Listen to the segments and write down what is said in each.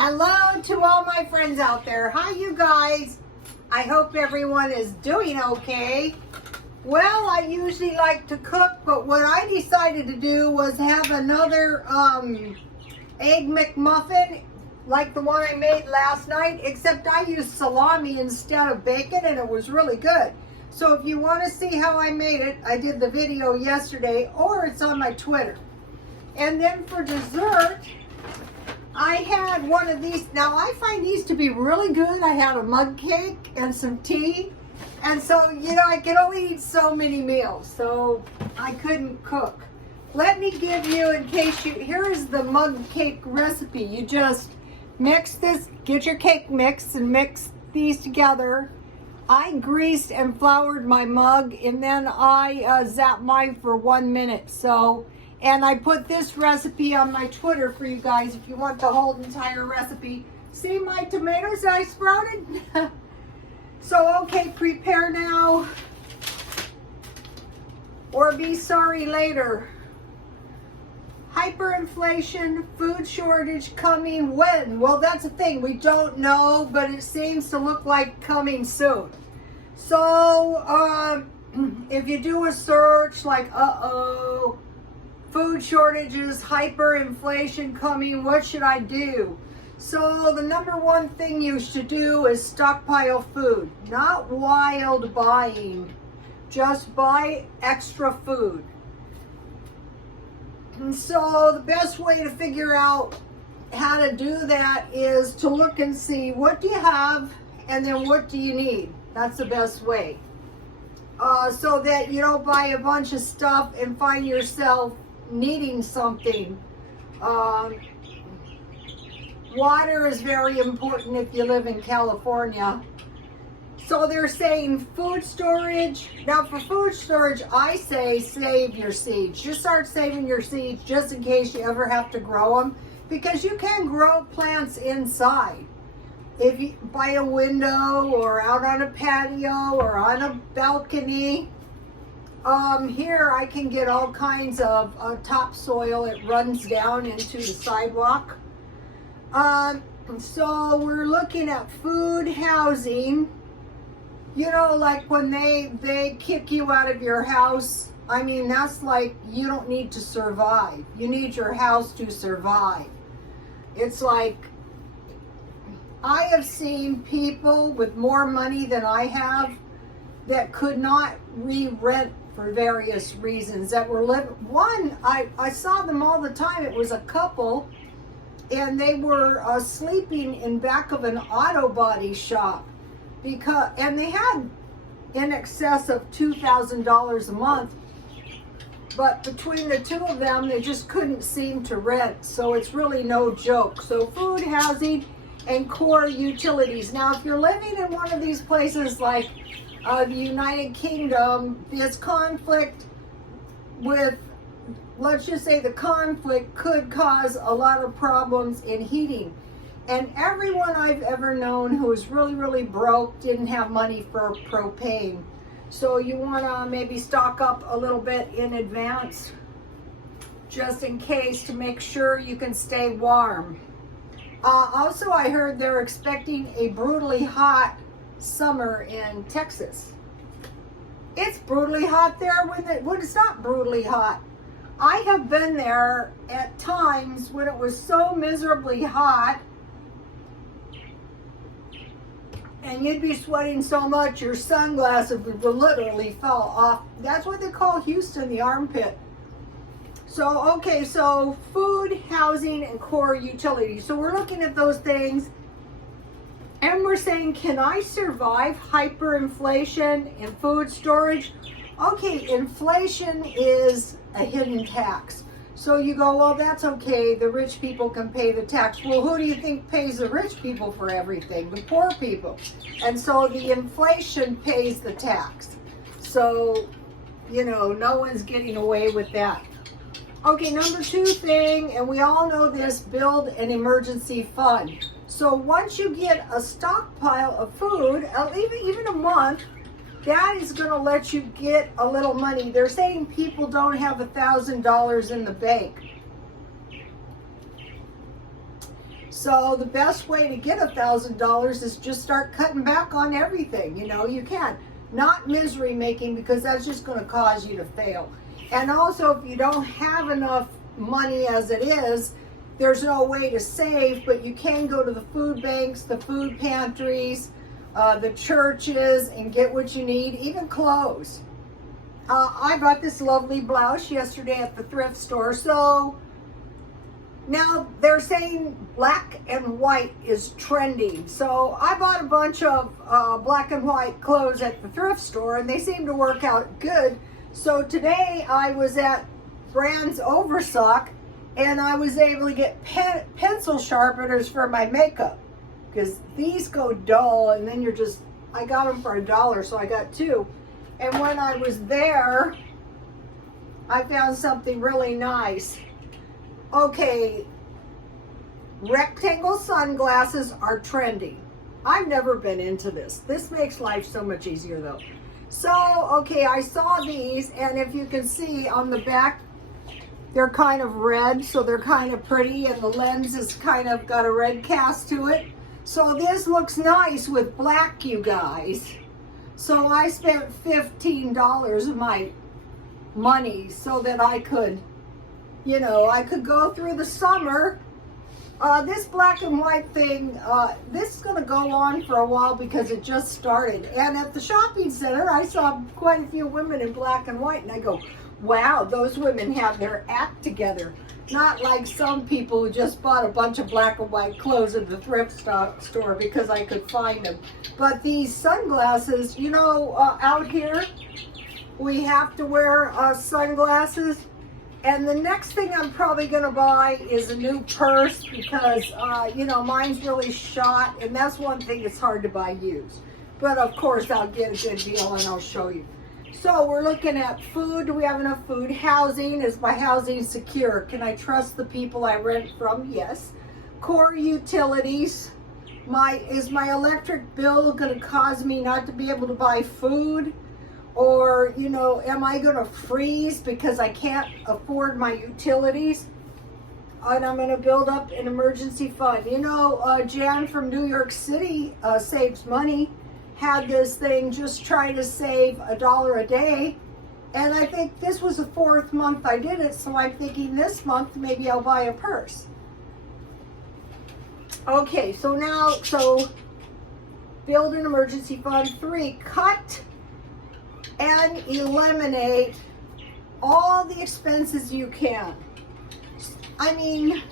Hello to all my friends out there. Hi, you guys. I hope everyone is doing okay. Well, I usually like to cook, but what I decided to do was have another egg McMuffin like the one I made last night, except I used salami instead of bacon, and it was really good. So if you want to see how I made it, I did the video yesterday, or it's on my Twitter. And then for dessert, I had one of these. Now, I find these to be really good. I had a mug cake and some tea. And so, you know, I could only eat so many meals, so I couldn't cook. Let me give you, in case you, here is the mug cake recipe. You just mix this, get your cake mix and mix these together. I greased and floured my mug, and then I zapped mine for 1 minute. So, and I put this recipe on my Twitter for you guys if you want the whole entire recipe. See my tomatoes I sprouted? So, okay, prepare now or be sorry later. Hyperinflation, food shortage coming when? Well, that's the thing. We don't know, but it seems to look like coming soon. So, if you do a search like, food shortages, hyperinflation coming, what should I do? So the number one thing you should do is stockpile food, not wild buying. Just buy extra food. And so the best way to figure out how to do that is to look and see what do you have and then what do you need. That's the best way. So that you don't buy a bunch of stuff and find yourself needing something. Water is very important if you live in California. So they're saying food storage. Now for food storage, I say save your seeds. Just start saving your seeds just in case you ever have to grow them. Because you can grow plants inside. If you by a window or out on a patio or on a balcony. Here I can get all kinds of topsoil. It runs down into the sidewalk. So we're looking at food, housing. You know, like when they kick you out of your house, I mean, that's like you don't need to survive. You need your house to survive. It's like, I have seen people with more money than I have that could not re-rent for various reasons that were living. One, I saw them all the time. It was a couple, and they were sleeping in back of an auto body shop and they had in excess of $2,000 a month, but between the two of them, they just couldn't seem to rent. So it's really no joke. So food, housing, and core utilities. Now, if you're living in one of these places like the United Kingdom, this conflict with, let's just say the conflict could cause a lot of problems in heating. And everyone I've ever known who was really, really broke didn't have money for propane. So you want to maybe stock up a little bit in advance, just in case, to make sure you can stay warm. Also, I heard they're expecting a brutally hot summer in Texas. It's brutally hot there when it's not brutally hot. I have been there at times when it was so miserably hot and you'd be sweating so much your sunglasses would literally fall off. That's what they call Houston, the armpit. So, okay, so food, housing, and core utilities. So we're looking at those things. And we're saying, can I survive hyperinflation and food storage? Okay, inflation is a hidden tax. So you go, well, that's okay. The rich people can pay the tax. Well, who do you think pays the rich people for everything? The poor people. And so the inflation pays the tax. So, you know, no one's getting away with that. Okay, number two thing, and we all know this, build an emergency fund. So once you get a stockpile of food, even a month, that is going to let you get a little money. They're saying people don't have $1,000 in the bank. So the best way to get $1,000 is just start cutting back on everything. You know, you can. Not misery making, because that's just going to cause you to fail. And also, if you don't have enough money as it is, there's no way to save, but you can go to the food banks, the food pantries, the churches, and get what you need, even clothes. I bought this lovely blouse yesterday at the thrift store. So now they're saying black and white is trending. So I bought a bunch of black and white clothes at the thrift store, and they seem to work out good. So today I was at Brand's Overstock, and I was able to get pencil sharpeners for my makeup, because these go dull, and then I got them for $1, so I got 2. And when I was there, I found something really nice. Okay, rectangle sunglasses are trending. I've never been into this. This makes life so much easier though. So, okay, I saw these, and if you can see on the back, they're kind of red, so they're kind of pretty, and the lens is kind of got a red cast to it. So this looks nice with black, you guys. So I spent $15 of my money so that I could, you know, I could go through the summer. This black and white thing, this is going to go on for a while because it just started. And at the shopping center, I saw quite a few women in black and white, and I go, wow, those women have their act together. Not like some people who just bought a bunch of black and white clothes at the thrift store because I could find them. But these sunglasses, you know, out here, we have to wear sunglasses. And the next thing I'm probably going to buy is a new purse because, you know, mine's really shot. And that's one thing that's hard to buy used. But, of course, I'll get a good deal and I'll show you. So we're looking at food. Do we have enough food? Housing. Is my housing secure? Can I trust the people I rent from? Yes. Core utilities. Is my electric bill going to cause me not to be able to buy food? Or, you know, am I going to freeze because I can't afford my utilities? And I'm going to build up an emergency fund. You know, Jan from New York City saves money. Had this thing just trying to save $1 a day. And I think this was the 4th month I did it. So I'm thinking this month, maybe I'll buy a purse. Okay, so now, build an emergency fund. 3, cut and eliminate all the expenses you can. I mean,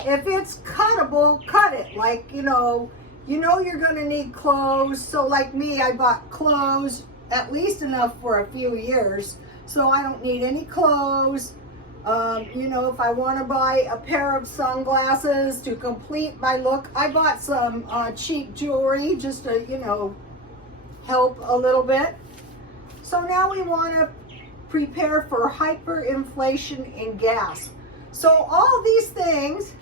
if it's cuttable, cut it. Like, you know you're going to need clothes. So like me, I bought clothes, at least enough for a few years. So I don't need any clothes. You know, if I want to buy a pair of sunglasses to complete my look, I bought some cheap jewelry just to, you know, help a little bit. So now we want to prepare for hyperinflation in gas. So all these things,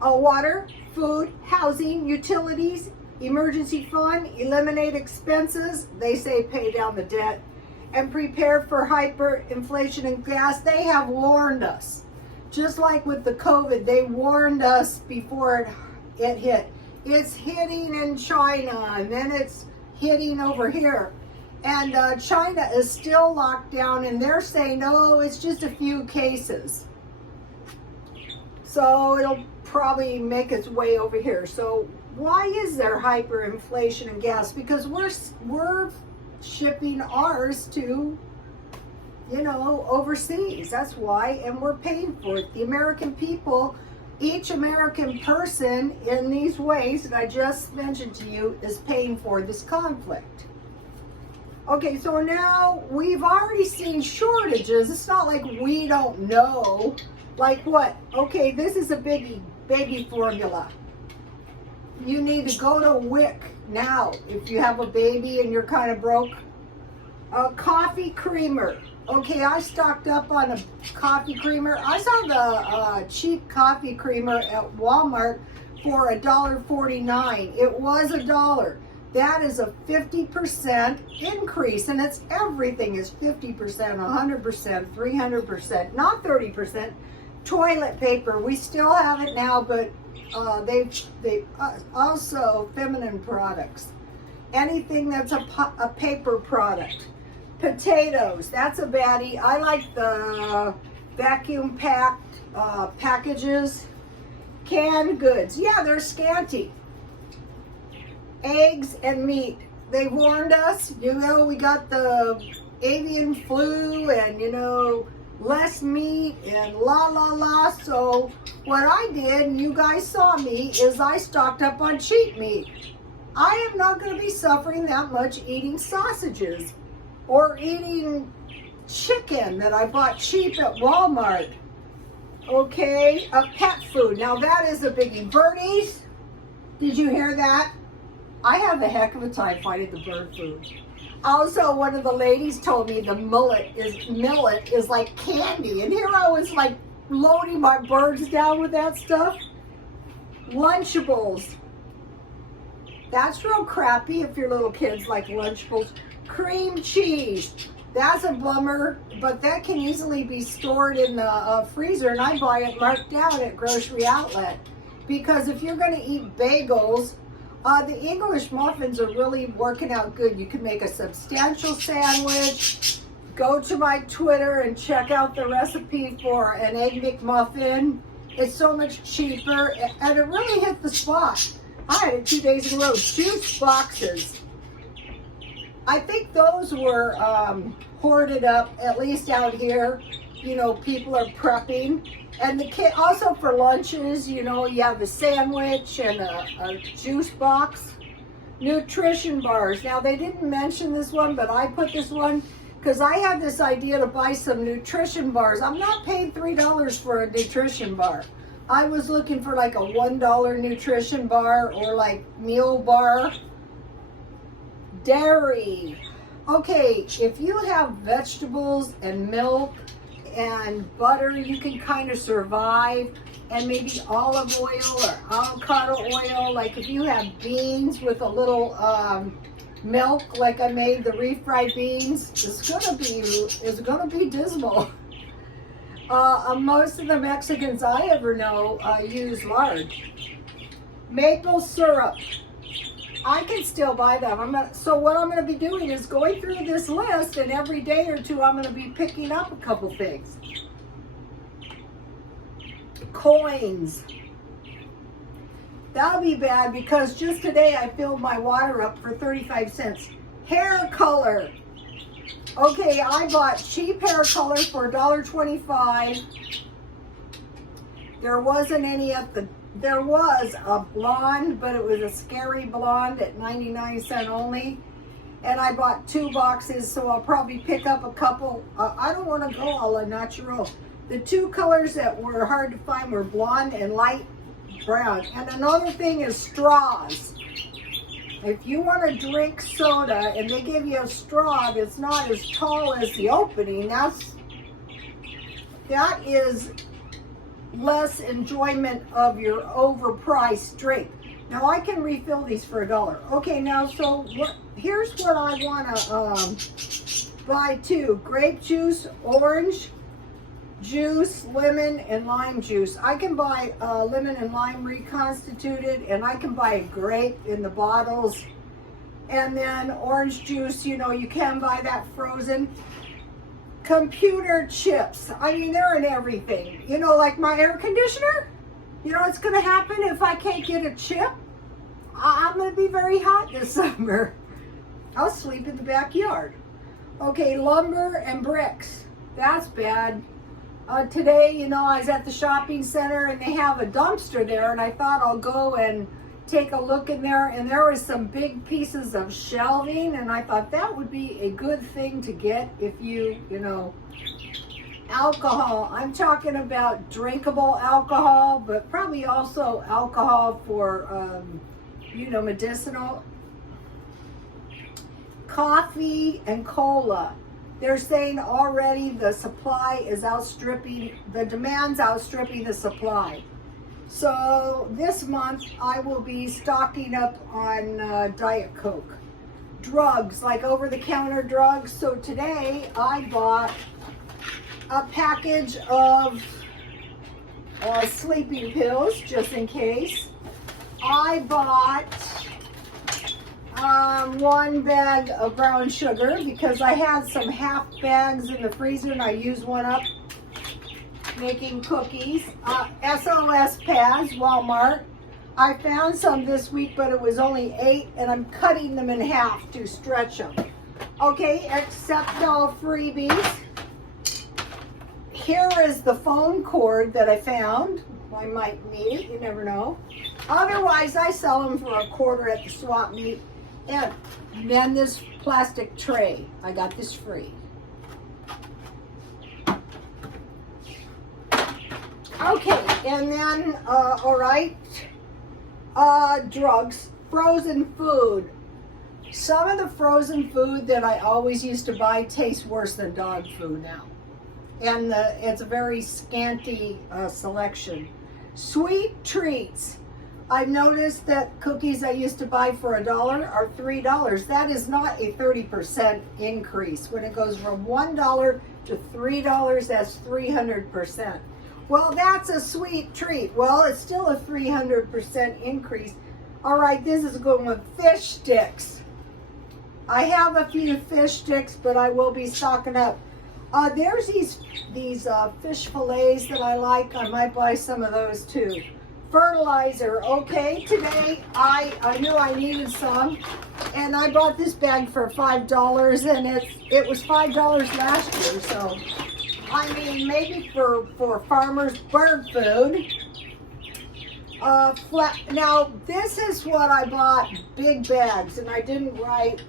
water, food, housing, utilities, emergency fund, eliminate expenses, they say pay down the debt, and prepare for hyperinflation in gas. They have warned us. Just like with the COVID, they warned us before it hit. It's hitting in China, and then it's hitting over here. And China is still locked down, and they're saying, no, it's just a few cases. So it'll probably make its way over here. So why is there hyperinflation in gas? Because we're shipping ours to, you know, overseas. That's why, and we're paying for it. The American people, each American person in these ways that I just mentioned to you is paying for this conflict. Okay, so now we've already seen shortages. It's not like we don't know. Like what? Okay, this is a biggie. Baby formula. You need to go to WIC now if you have a baby and you're kind of broke. A coffee creamer. Okay, I stocked up on a coffee creamer. I saw the cheap coffee creamer at Walmart for $1.49. It was $1. That is a 50% increase, and it's everything is 50%, 100%, 300%, not 30%. Toilet paper, we still have it now, but they also feminine products. Anything that's a paper product. Potatoes, that's a baddie. I like the vacuum packed packages. Canned goods, yeah, they're scanty. Eggs and meat. They warned us, you know, we got the avian flu and, you know, less meat and la la la. So what I did, and you guys saw me, is I stocked up on cheap meat. I am not going to be suffering that much eating sausages or eating chicken that I bought cheap at Walmart. Okay, pet food. Now that is a biggie. Birdies, did you hear that? I have a heck of a time finding the bird food. Also, one of the ladies told me the millet is like candy. And here I was like loading my birds down with that stuff. Lunchables. That's real crappy if your little kids like Lunchables. Cream cheese. That's a bummer, but that can easily be stored in the freezer, and I buy it marked down at Grocery Outlet. Because if you're going to eat bagels, the English muffins are really working out good. You can make a substantial sandwich. Go to my Twitter and check out the recipe for an Egg McMuffin. It's so much cheaper, and it really hit the spot. I had it 2 days in a row. Juice boxes. I think those were hoarded up, at least out here. You know, people are prepping. And the kid, also for lunches, you know, you have a sandwich and a juice box. Nutrition bars. Now, they didn't mention this one, but I put this one because I had this idea to buy some nutrition bars. I'm not paying $3 for a nutrition bar. I was looking for like a $1 nutrition bar or like meal bar. Dairy. Okay, if you have vegetables and milk and butter, you can kind of survive, and maybe olive oil or avocado oil. Like if you have beans with a little milk, like I made the refried beans, it's gonna be dismal. Most of the Mexicans I ever know use lard. Maple syrup. I can still buy them. So what I'm going to be doing is going through this list, and every day or two I'm going to be picking up a couple things. Coins. That'll be bad because just today I filled my water up for 35 cents. Hair color. Okay, I bought cheap hair color for $1.25. There wasn't any at the... There was a blonde, but it was a scary blonde at 99 cents only. And I bought 2 boxes, so I'll probably pick up a couple. I don't want to go all a natural. The 2 colors that were hard to find were blonde and light brown. And another thing is straws. If you want to drink soda and they give you a straw that's not as tall as the opening, that is less enjoyment of your overpriced drink. Now I can refill these for $1. Okay, now so here's what I want to buy too: grape juice, orange juice, lemon, and lime juice. I can buy lemon and lime reconstituted, and I can buy a grape in the bottles, and then orange juice. You know, you can buy that frozen. Computer chips. I mean, they're in everything. You know, like my air conditioner. You know what's going to happen if I can't get a chip? I'm going to be very hot this summer. I'll sleep in the backyard. Okay, lumber and bricks. That's bad. Today, you know, I was at the shopping center and they have a dumpster there, and I thought I'll go and take a look in there, and there was some big pieces of shelving, and I thought that would be a good thing to get if you know, alcohol. I'm talking about drinkable alcohol, but probably also alcohol for, you know, medicinal. Coffee and cola. They're saying already the supply is outstripping, the demand's outstripping the supply. So this month I will be stocking up on Diet Coke. Drugs, like over-the-counter drugs. So today I bought a package of sleeping pills, just in case. I bought 1 bag of brown sugar because I had some half bags in the freezer and I used one up making cookies. SOS pads, Walmart. I found some this week, but it was only 8, and I'm cutting them in half to stretch them. Okay, accept all freebies. Here is the phone cord that I found. I might need it, you never know. Otherwise, I sell them for $1 at the swap meet. And then this plastic tray, I got this free. Okay, and then, all right, drugs, frozen food. Some of the frozen food that I always used to buy tastes worse than dog food now. And it's a very scanty selection. Sweet treats. I've noticed that cookies I used to buy for $1 are $3. That is not a 30% increase. When it goes from $1 to $3, that's 300%. Well, that's a sweet treat. Well, it's still a 300% increase. All right, this is a good one. Fish sticks. I have a few fish sticks, but I will be stocking up. There's these fish fillets that I like. I might buy some of those too. Fertilizer. Okay, today I knew I needed some, and I bought this bag for $5, and it was $5 last year. So, I mean, maybe for farmers, bird food. Now this is what I bought, big bags, and I didn't write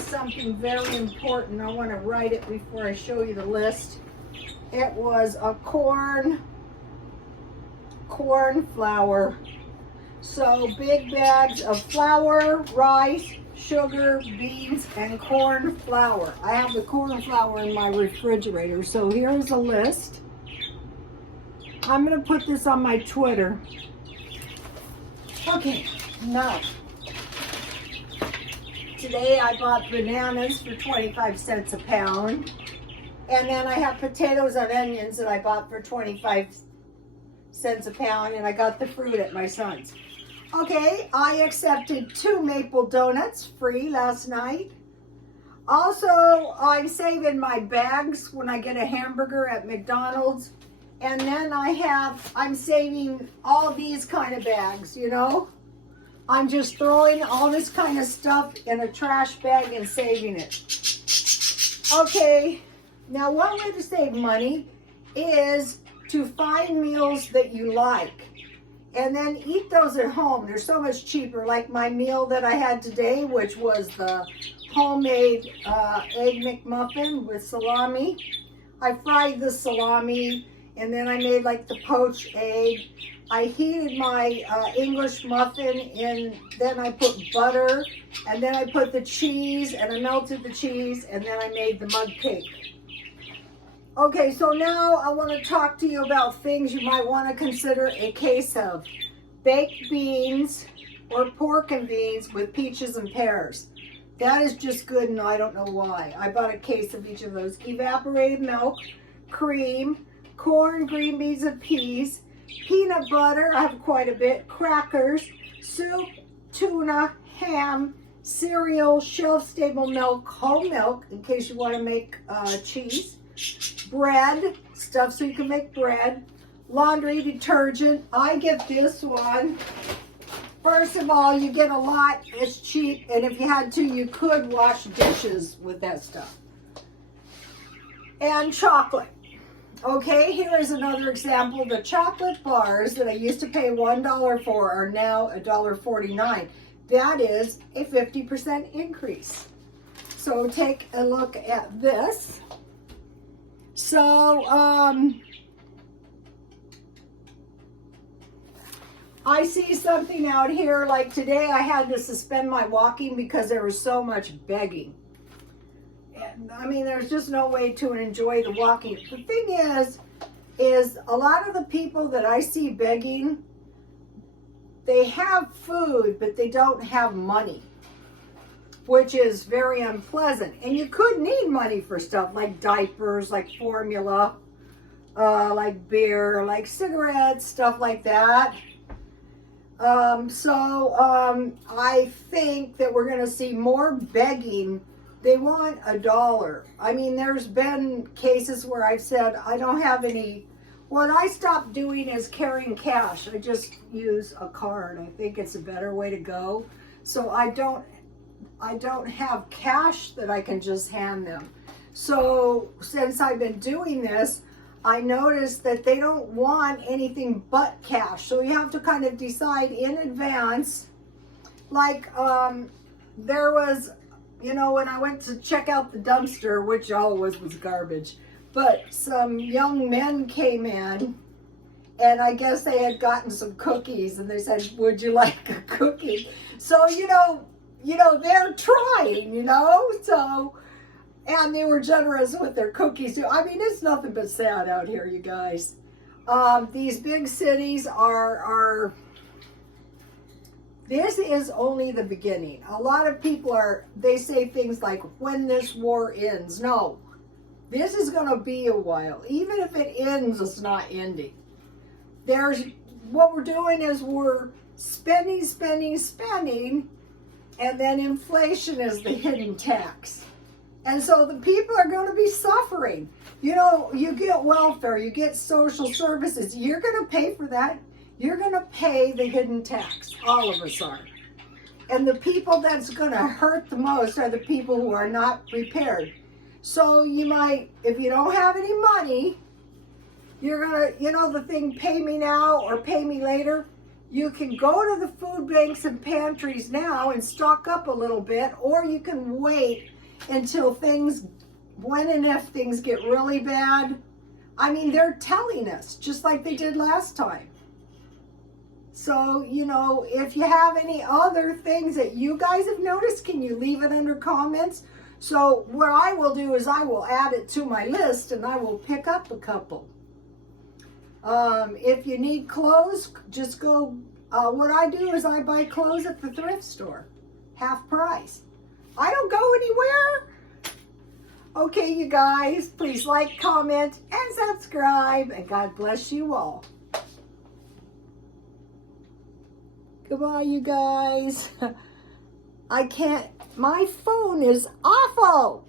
something very important. I want to write it before I show you the list. It was a corn flour. So big bags of flour, rice, sugar, beans, and corn flour. I have the corn flour in my refrigerator. So here's a list. I'm going to put this on my Twitter. Okay, now, today I bought bananas for 25 cents a pound. And then I have potatoes and onions that I bought for 25 cents a pound, and I got the fruit at my son's. Okay, I accepted 2 maple donuts free last night. Also, I'm saving my bags when I get a hamburger at McDonald's. And then I'm saving all these kind of bags, you know. I'm just throwing all this kind of stuff in a trash bag and saving it. Okay, now one way to save money is to find meals that you like and then eat those at home. They're so much cheaper. Like my meal that I had today, which was the homemade egg McMuffin with salami. I fried the salami, and then I made like the poached egg. I heated my English muffin in, then I put butter, and then I put the cheese, and I melted the cheese, and then I made the mug cake. Okay, so now I want to talk to you about things you might want to consider a case of. Baked beans or pork and beans with peaches and pears. That is just good, and I don't know why. I bought a case of each of those. Evaporated milk, cream, corn, green beans, and peas, peanut butter, I have quite a bit, crackers, soup, tuna, ham, cereal, shelf-stable milk, whole milk, in case you want to make cheese, bread, stuff so you can make bread, laundry detergent. I get this one. First of all, you get a lot, it's cheap, and if you had to, you could wash dishes with that stuff. And chocolate. Okay, here is another example. The chocolate bars that I used to pay $1 for are now $1.49. That is a 50% increase. So take a look at this. So, I see something out here, like today I had to suspend my walking because there was so much begging. I mean, there's just no way to enjoy the walking. The thing is a lot of the people that I see begging, they have food, but they don't have money, which is very unpleasant. And you could need money for stuff like diapers, like formula, like beer, like cigarettes, stuff like that. I think that we're going to see more begging. They want $1. I mean, there's been cases where I've said, I don't have any. What I stopped doing is carrying cash. I just use a card. I think it's a better way to go. So I don't have cash that I can just hand them. So since I've been doing this, I noticed that they don't want anything but cash. So you have to kind of decide in advance. Like, there was, you know, when I went to check out the dumpster, which always was garbage, but some young men came in, and I guess they had gotten some cookies, and they said, would you like a cookie? So, you know, they're trying, you know, so... And they were generous with their cookies too. I mean, it's nothing but sad out here, you guys. These big cities are, this is only the beginning. A lot of people they say things like, when this war ends. No, this is going to be a while. Even if it ends, it's not ending. What we're doing is we're spending, and then inflation is the hidden tax. And so the people are going to be suffering. You know, you get welfare, you get social services. You're going to pay for that. You're going to pay the hidden tax. All of us are. And the people that's going to hurt the most are the people who are not prepared. So you might, if you don't have any money, you're going to, you know, the thing, pay me now or pay me later. You can go to the food banks and pantries now and stock up a little bit, or you can wait until when and if things get really bad. I mean, they're telling us, just like they did last time. So, you know, if you have any other things that you guys have noticed, can you leave it under comments? So what I will do is I will add it to my list, and I will pick up a couple. If you need clothes, just go, what I do is I buy clothes at the thrift store, half price. I don't go anywhere. Okay, you guys, please like, comment, and subscribe, and God bless you all. Goodbye, you guys. My phone is awful.